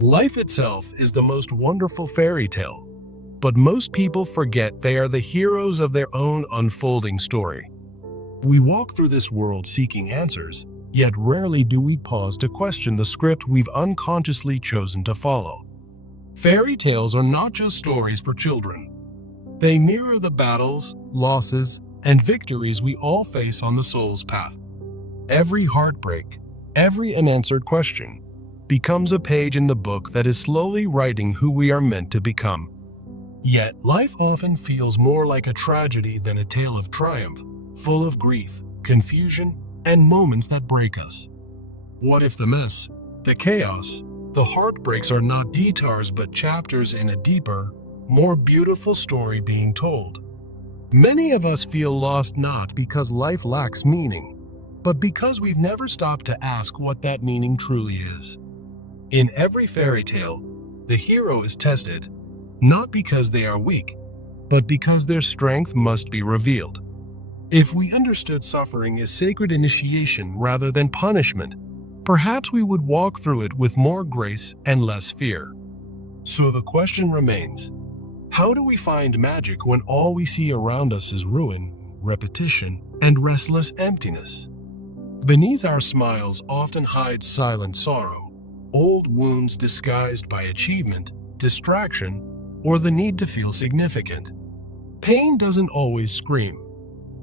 Life itself is the most wonderful fairy tale, but most people forget they are the heroes of their own unfolding story. We walk through this world seeking answers, yet rarely do we pause to question the script we've unconsciously chosen to follow. Fairy tales are not just stories for children. They mirror the battles, losses, and victories we all face on the soul's path. Every heartbreak, every unanswered question, becomes a page in the book that is slowly writing who we are meant to become. Yet, life often feels more like a tragedy than a tale of triumph, full of grief, confusion, and moments that break us. What if the mess, the chaos, the heartbreaks are not detours but chapters in a deeper, more beautiful story being told? Many of us feel lost not because life lacks meaning, but because we've never stopped to ask what that meaning truly is. In every fairy tale, the hero is tested, not because they are weak, but because their strength must be revealed. If we understood suffering as sacred initiation rather than punishment, perhaps we would walk through it with more grace and less fear. So the question remains, how do we find magic when all we see around us is ruin, repetition, and restless emptiness? Beneath our smiles often hides silent sorrow, old wounds disguised by achievement, distraction, or the need to feel significant. Pain doesn't always scream.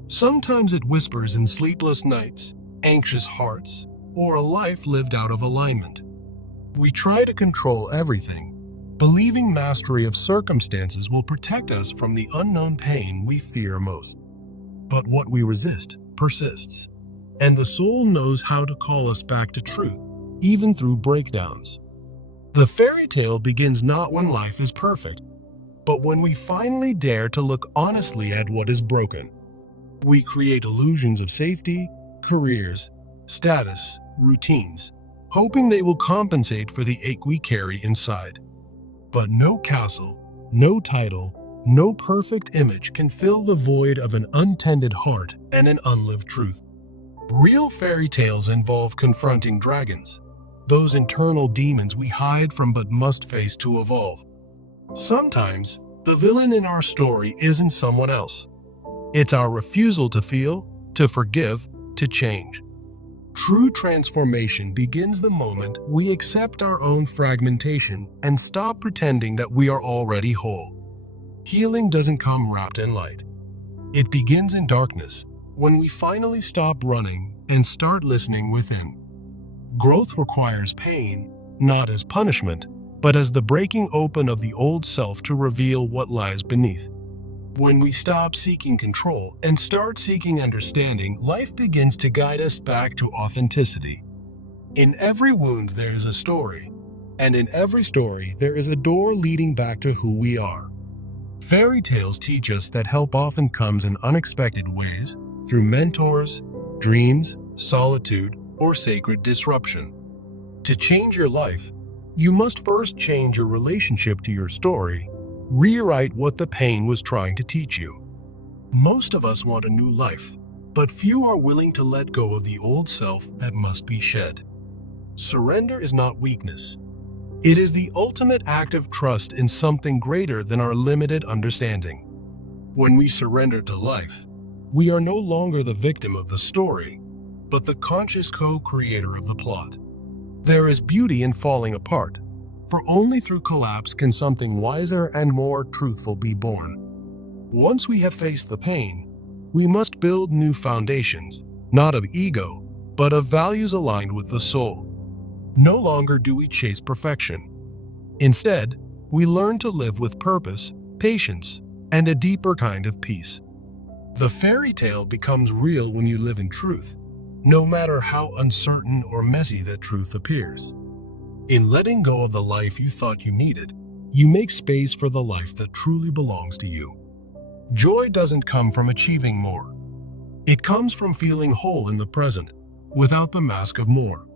Sometimes it whispers in sleepless nights, anxious hearts, or a life lived out of alignment. We try to control everything, believing mastery of circumstances will protect us from the unknown pain we fear most. But what we resist persists, and the soul knows how to call us back to truth, even through breakdowns. The fairy tale begins not when life is perfect, but when we finally dare to look honestly at what is broken. We create illusions of safety, careers, status, routines, hoping they will compensate for the ache we carry inside. But no castle, no title, no perfect image can fill the void of an untended heart and an unlived truth. Real fairy tales involve confronting dragons, those internal demons we hide from but must face to evolve. Sometimes, the villain in our story isn't someone else. It's our refusal to feel, to forgive, to change. True transformation begins the moment we accept our own fragmentation and stop pretending that we are already whole. Healing doesn't come wrapped in light. It begins in darkness, when we finally stop running and start listening within. Growth requires pain, not as punishment, but as the breaking open of the old self to reveal what lies beneath. When we stop seeking control and start seeking understanding, life begins to guide us back to authenticity. In every wound there is a story, and in every story there is a door leading back to who we are. Fairy tales teach us that help often comes in unexpected ways, through mentors, dreams, solitude, or sacred disruption. To change your life, you must first change your relationship to your story, rewrite what the pain was trying to teach you. Most of us want a new life, but few are willing to let go of the old self that must be shed. Surrender is not weakness. It is the ultimate act of trust in something greater than our limited understanding. When we surrender to life, we are no longer the victim of the story, but the conscious co-creator of the plot. There is beauty in falling apart, for only through collapse can something wiser and more truthful be born. Once we have faced the pain, we must build new foundations, not of ego, but of values aligned with the soul. No longer do we chase perfection. Instead, we learn to live with purpose, patience, and a deeper kind of peace. The fairy tale becomes real when you live in truth, no matter how uncertain or messy that truth appears. In letting go of the life you thought you needed, you make space for the life that truly belongs to you. Joy doesn't come from achieving more. It comes from feeling whole in the present, without the mask of more.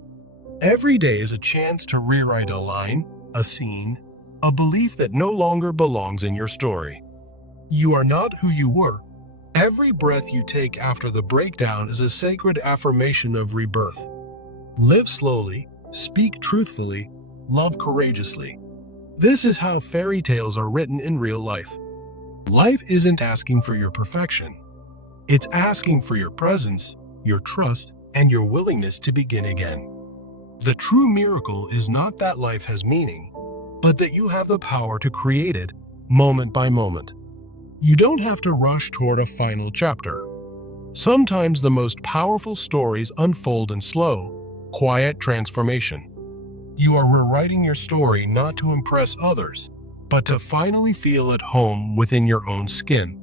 Every day is a chance to rewrite a line, a scene, a belief that no longer belongs in your story. You are not who you were. Every breath you take after the breakdown is a sacred affirmation of rebirth. Live slowly, speak truthfully, love courageously. This is how fairy tales are written in real life. Life isn't asking for your perfection. It's asking for your presence, your trust, and your willingness to begin again. The true miracle is not that life has meaning, but that you have the power to create it, moment by moment. You don't have to rush toward a final chapter. Sometimes the most powerful stories unfold in slow, quiet transformation. You are rewriting your story not to impress others, but to finally feel at home within your own skin.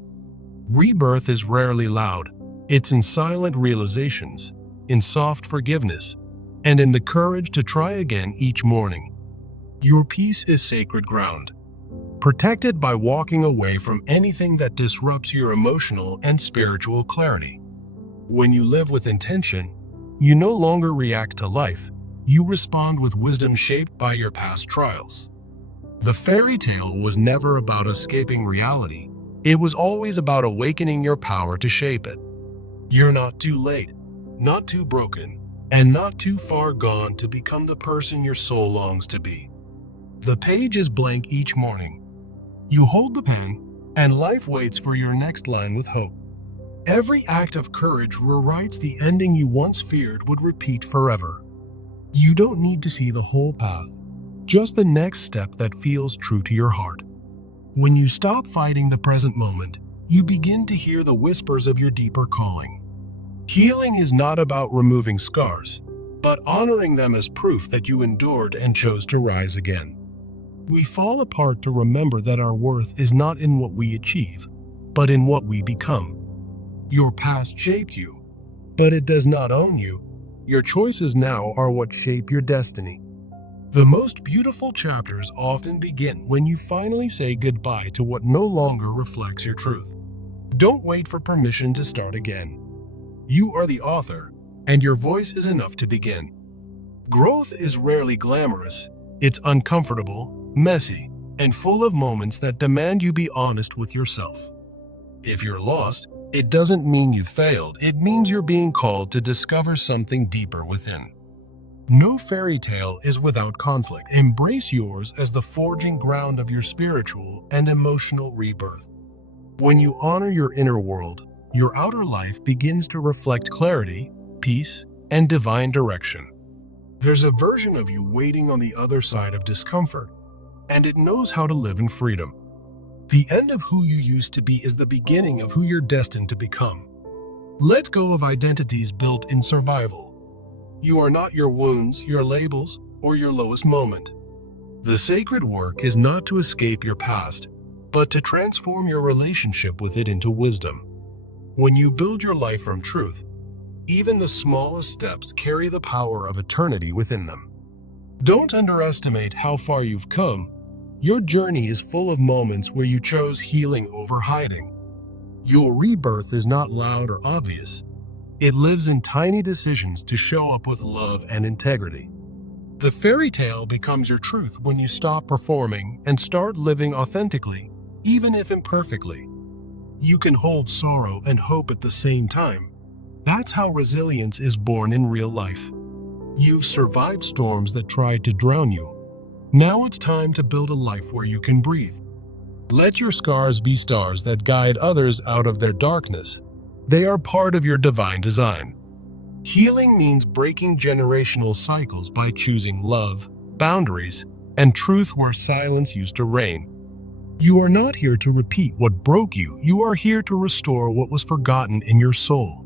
Rebirth is rarely loud. It's in silent realizations, in soft forgiveness, and in the courage to try again each morning. Your peace is sacred ground, protected by walking away from anything that disrupts your emotional and spiritual clarity. When you live with intention, you no longer react to life. You respond with wisdom shaped by your past trials. The fairy tale was never about escaping reality. It was always about awakening your power to shape it. You're not too late, not too broken, and not too far gone to become the person your soul longs to be. The page is blank each morning. You hold the pen, and life waits for your next line with hope. Every act of courage rewrites the ending you once feared would repeat forever. You don't need to see the whole path, just the next step that feels true to your heart. When you stop fighting the present moment, you begin to hear the whispers of your deeper calling. Healing is not about removing scars, but honoring them as proof that you endured and chose to rise again. We fall apart to remember that our worth is not in what we achieve, but in what we become. Your past shaped you, but it does not own you. Your choices now are what shape your destiny. The most beautiful chapters often begin when you finally say goodbye to what no longer reflects your truth. Don't wait for permission to start again. You are the author, and your voice is enough to begin. Growth is rarely glamorous. It's uncomfortable, messy, and full of moments that demand you be honest with yourself. If you're lost, it doesn't mean you failed. It means you're being called to discover something deeper within. No fairy tale is without conflict. Embrace yours as the forging ground of your spiritual and emotional rebirth. When you honor your inner world, your outer life begins to reflect clarity, peace, and divine direction. There's a version of you waiting on the other side of discomfort, and it knows how to live in freedom. The end of who you used to be is the beginning of who you're destined to become. Let go of identities built in survival. You are not your wounds, your labels, or your lowest moment. The sacred work is not to escape your past, but to transform your relationship with it into wisdom. When you build your life from truth, even the smallest steps carry the power of eternity within them. Don't underestimate how far you've come. Your journey is full of moments where you chose healing over hiding. Your rebirth is not loud or obvious. It lives in tiny decisions to show up with love and integrity. The fairy tale becomes your truth when you stop performing and start living authentically, even if imperfectly. You can hold sorrow and hope at the same time. That's how resilience is born in real life. You've survived storms that tried to drown you. Now it's time to build a life where you can breathe. Let your scars be stars that guide others out of their darkness. They are part of your divine design. Healing means breaking generational cycles by choosing love, boundaries, and truth where silence used to reign. You are not here to repeat what broke you. You are here to restore what was forgotten in your soul.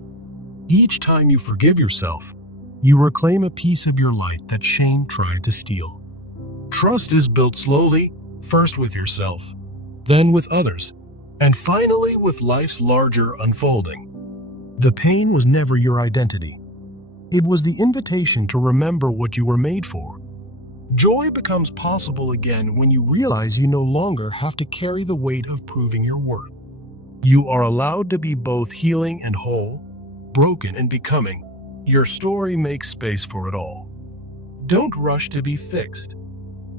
Each time you forgive yourself, you reclaim a piece of your light that shame tried to steal. Trust is built slowly, first with yourself, then with others, and finally with life's larger unfolding. The pain was never your identity. It was the invitation to remember what you were made for. Joy becomes possible again when you realize you no longer have to carry the weight of proving your worth. You are allowed to be both healing and whole, broken and becoming. Your story makes space for it all. Don't rush to be fixed.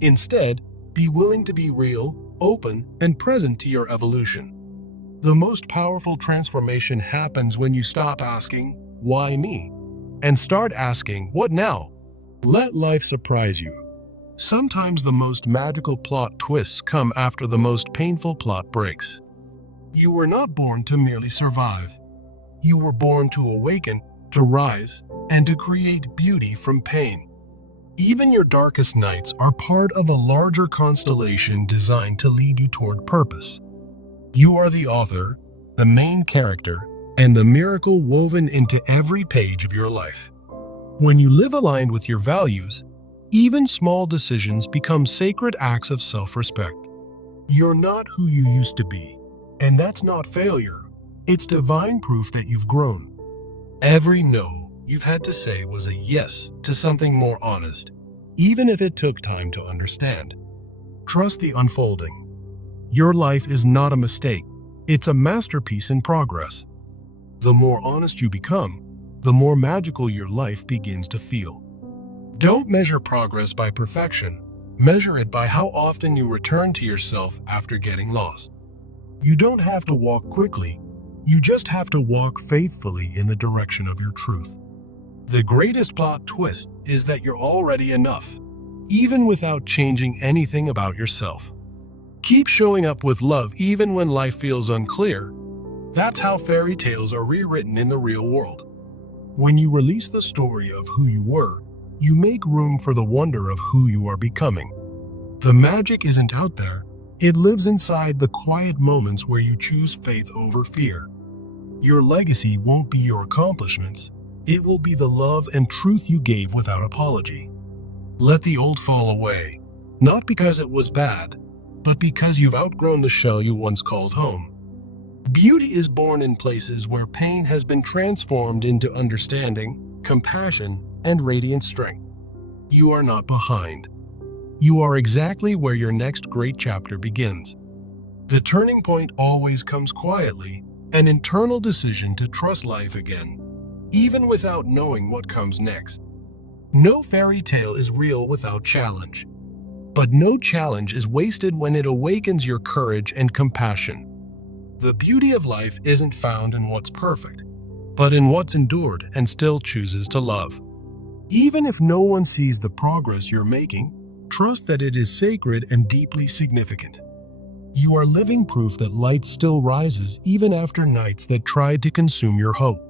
Instead, be willing to be real, open, and present to your evolution. The most powerful transformation happens when you stop asking, "Why me?" and start asking, "What now?" Let life surprise you. Sometimes the most magical plot twists come after the most painful plot breaks. You were not born to merely survive. You were born to awaken, to rise, and to create beauty from pain. Even your darkest nights are part of a larger constellation designed to lead you toward purpose. You are the author, the main character, and the miracle woven into every page of your life. When you live aligned with your values, even small decisions become sacred acts of self-respect. You're not who you used to be, and that's not failure. It's divine proof that you've grown. Every no you've had to say was a yes to something more honest, even if it took time to understand. Trust the unfolding. Your life is not a mistake. It's a masterpiece in progress. The more honest you become, the more magical your life begins to feel. Don't measure progress by perfection. Measure it by how often you return to yourself after getting lost. You don't have to walk quickly. You just have to walk faithfully in the direction of your truth. The greatest plot twist is that you're already enough, even without changing anything about yourself. Keep showing up with love even when life feels unclear. That's how fairy tales are rewritten in the real world. When you release the story of who you were, you make room for the wonder of who you are becoming. The magic isn't out there. It lives inside the quiet moments where you choose faith over fear. Your legacy won't be your accomplishments. It will be the love and truth you gave without apology. Let the old fall away, not because it was bad, but because you've outgrown the shell you once called home. Beauty is born in places where pain has been transformed into understanding, compassion, and radiant strength. You are not behind. You are exactly where your next great chapter begins. The turning point always comes quietly, an internal decision to trust life again, even without knowing what comes next. No fairy tale is real without challenge, but no challenge is wasted when it awakens your courage and compassion. The beauty of life isn't found in what's perfect, but in what's endured and still chooses to love. Even if no one sees the progress you're making, trust that it is sacred and deeply significant. You are living proof that light still rises even after nights that tried to consume your hope.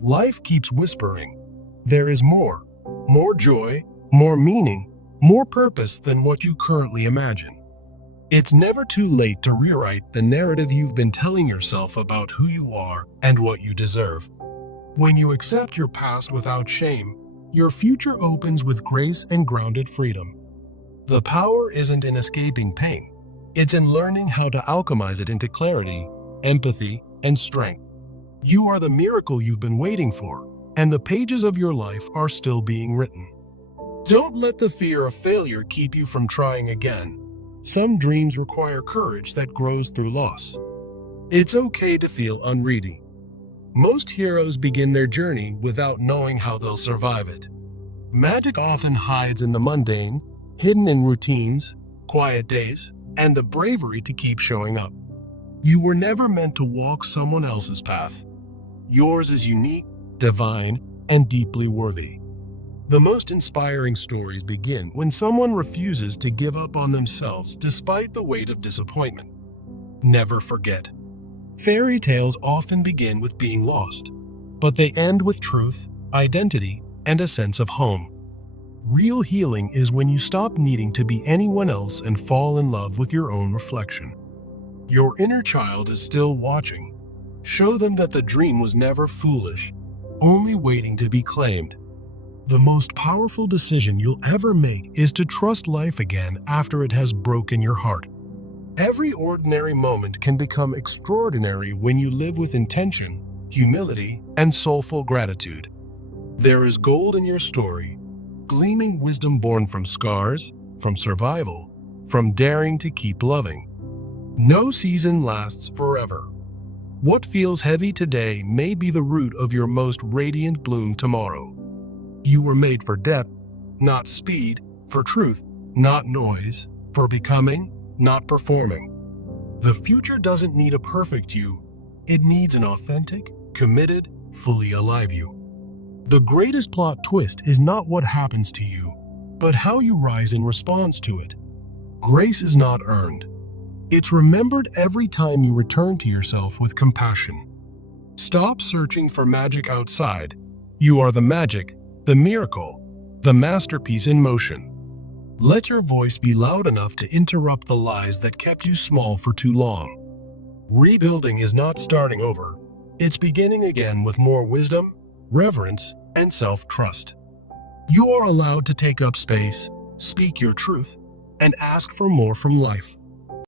Life keeps whispering, there is more joy, more meaning, more purpose than what you currently imagine. It's never too late to rewrite the narrative you've been telling yourself about who you are and what you deserve. When you accept your past without shame, your future opens with grace and grounded freedom. The power isn't in escaping pain. It's in learning how to alchemize it into clarity, empathy, and strength. You are the miracle you've been waiting for, and the pages of your life are still being written. Don't let the fear of failure keep you from trying again. Some dreams require courage that grows through loss. It's okay to feel unready. Most heroes begin their journey without knowing how they'll survive it. Magic often hides in the mundane, hidden in routines, quiet days, and the bravery to keep showing up. You were never meant to walk someone else's path. Yours is unique, divine, and deeply worthy. The most inspiring stories begin when someone refuses to give up on themselves despite the weight of disappointment. Never forget. Fairy tales often begin with being lost, but they end with truth, identity, and a sense of home. Real healing is when you stop needing to be anyone else and fall in love with your own reflection. Your inner child is still watching. Show them that the dream was never foolish, only waiting to be claimed. The most powerful decision you'll ever make is to trust life again after it has broken your heart. Every ordinary moment can become extraordinary when you live with intention, humility, and soulful gratitude. There is gold in your story, gleaming wisdom born from scars, from survival, from daring to keep loving. No season lasts forever. What feels heavy today may be the root of your most radiant bloom tomorrow. You were made for depth, not speed, for truth, not noise, for becoming, not performing. The future doesn't need a perfect you. It needs an authentic, committed, fully alive you. The greatest plot twist is not what happens to you. but how you rise in response to it. Grace is not earned. It's remembered every time you return to yourself with compassion. Stop searching for magic outside. You are the magic, the miracle, the masterpiece in motion. Let your voice be loud enough to interrupt the lies that kept you small for too long. Rebuilding is not starting over. It's beginning again with more wisdom, reverence, and self-trust. You are allowed to take up space, speak your truth, and ask for more from life.